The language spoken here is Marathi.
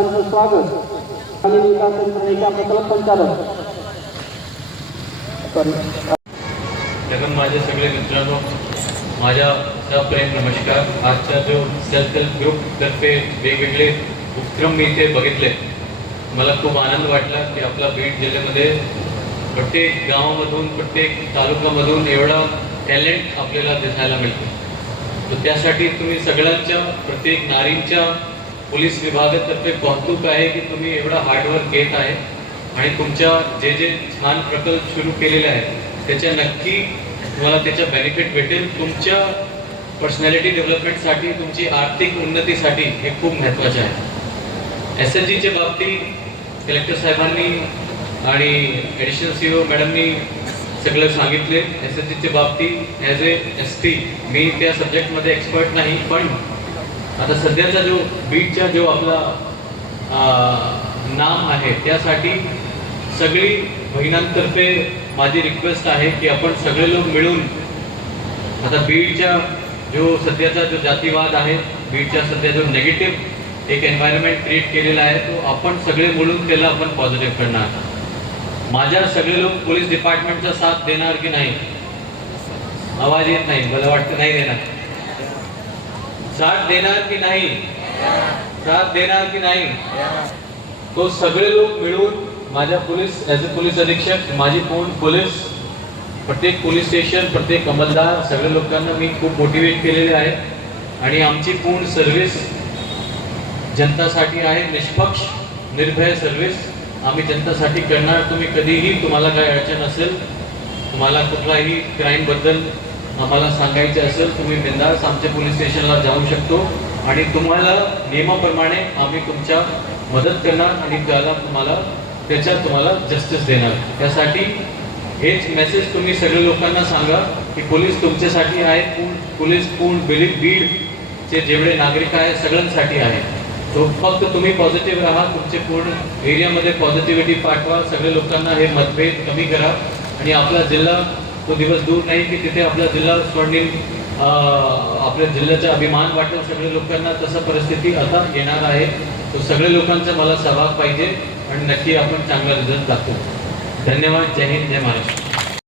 साहेबांचं स्वागत आणि विकास यंत्रणेच्या प्रकल्प संचालक जगन माझे सगळे मित्रांनो, माझ्या सप्रेम नमस्कार। आजच्या जो सेल्फ हेल्प ग्रुप तर्फे वेगवेगळे उपक्रम मी इथे बघितले, मला खूप आनंद वाटला की आपला बीड जिल्ह्यामध्ये प्रत्येक गावामधून प्रत्येक तालुक्यामधून एवढा टॅलेंट आपल्याला दिसायला मिळतो। तर त्यासाठी तुम्ही सगळ्यांच्या प्रत्येक नारींच्या पोलीस विभागातर्फे कौतुक आहे की तुम्ही एवढा हार्डवर्क घेत आहे आणि तुमच्या जे जे छान प्रकल्प सुरू केलेले आहेत त्याच्या नक्की तुम्हाला त्याचा बेनिफिट भेटेल। तुमच्या पर्सनॅलिटी डेव्हलपमेंटसाठी, तुमची आर्थिक उन्नतीसाठी हे खूप महत्त्वाचे आहे। SHGच्या बाबतीत कलेक्टर साहेबांनी आणि ॲडिशनल CEO मॅडमनी सगळं सांगितले। SHGच्या बाबतीत ॲज ए ST मी त्या सब्जेक्टमध्ये एक्सपर्ट नाही, पण आता सध्याचा जो बीडचा जो आपला नाम आहे त्यासाठी सगळी बहिणांतर्फे माझी रिक्वेस्ट आहे की आपण सगळे लोक मिळून आता बीडच्या जो सध्याचा जो जातीवाद आहे, बीडच्या सध्या जो नेगेटिव्ह एक एन्व्हायरमेंट क्रिएट केलेला आहे, तो आपण सगळे मिळून त्याला आपण पॉझिटिव्ह करणार। माझ्या सगळे लोक पोलीस डिपार्टमेंटचा साथ देणार की नाही? आवाज येत नाही, मला वाटतं नाही देणार। साथ देणार की नाही? साथ देणार की नाही? तो सगळे लोक मिळून माझ्या पोलीस ॲज अ पोलीस अधीक्षक, माझी पूर्ण पोलीस, प्रत्येक पोलीस स्टेशन, प्रत्येक अंमलदार, सगळ्या लोकांना मी खूप मोटिवेट केलेले आहे आणि आमची पूर्ण सर्व्हिस जनतासाठी आहे, निष्पक्ष निर्भय सर्व्हिस आम्ही जनतासाठी करणार। तुम्ही कधीही तुम्हाला काही अडचण असेल, तुम्हाला कुठलाही क्राईमबद्दल आम्हाला सांगायचे असेल, तुम्ही बिनधास्त आमच्या पोलीस स्टेशनला जाऊ शकतो आणि तुम्हाला नियमाप्रमाणे आम्ही तुमच्या मदत करणार आणि तुम्हाला जस्टिस देणार। त्यासाठी हेच मेसेज तुम्ही सगळ्या लोकांना सांगा की पोलीस तुमच्यासाठी आहे, पोलीस पूर्ण बीडचे जेवढे नागरिक आहेत सगळ्यांसाठी आहे। तो फक्त तुम्ही पॉझिटिव्ह राहा, तुमचे पूर्ण एरियामध्ये पॉझिटिव्हिटी पाठवा, सगळ्या लोकांना हे मतभेद कमी करा आणि आपला जिल्हा तो दिवस दूर नाही की तिथे आपला जिल्हा स्वर्णिम आपल्या जिल्ह्याचा अभिमान वाटेल सगळ्या लोकांना। तसं परिस्थिती आता येणार आहे, तो सगळ्या लोकांचा मला सहभाग पाहिजे आणि नक्की आपण चांगला रिझल्ट दाखवू। धन्यवाद। जय हिंद, जय महाराष्ट्र।